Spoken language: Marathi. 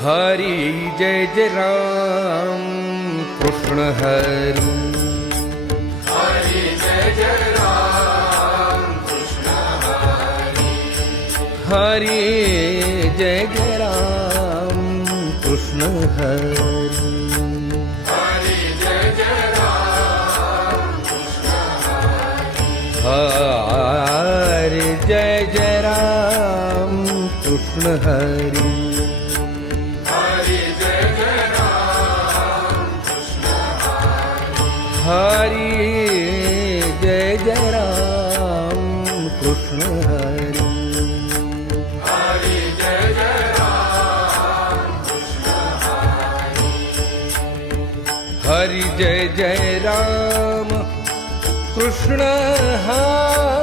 हरी जय जय राम कृष्ण हरी। हरी जय जय राम कृष्ण हरी। हरी जय जय राम कृष्ण हरी। हरी जय जय राम कृष्ण हरी। हरि जय जय राम कृष्ण हरि। हरी जय जय राम कृष्ण हरी। हरि जय जय राम कृष्ण हरि। हरी जय जय राम कृष्ण हरी। हरि जय जय राम कृष्ण हरि।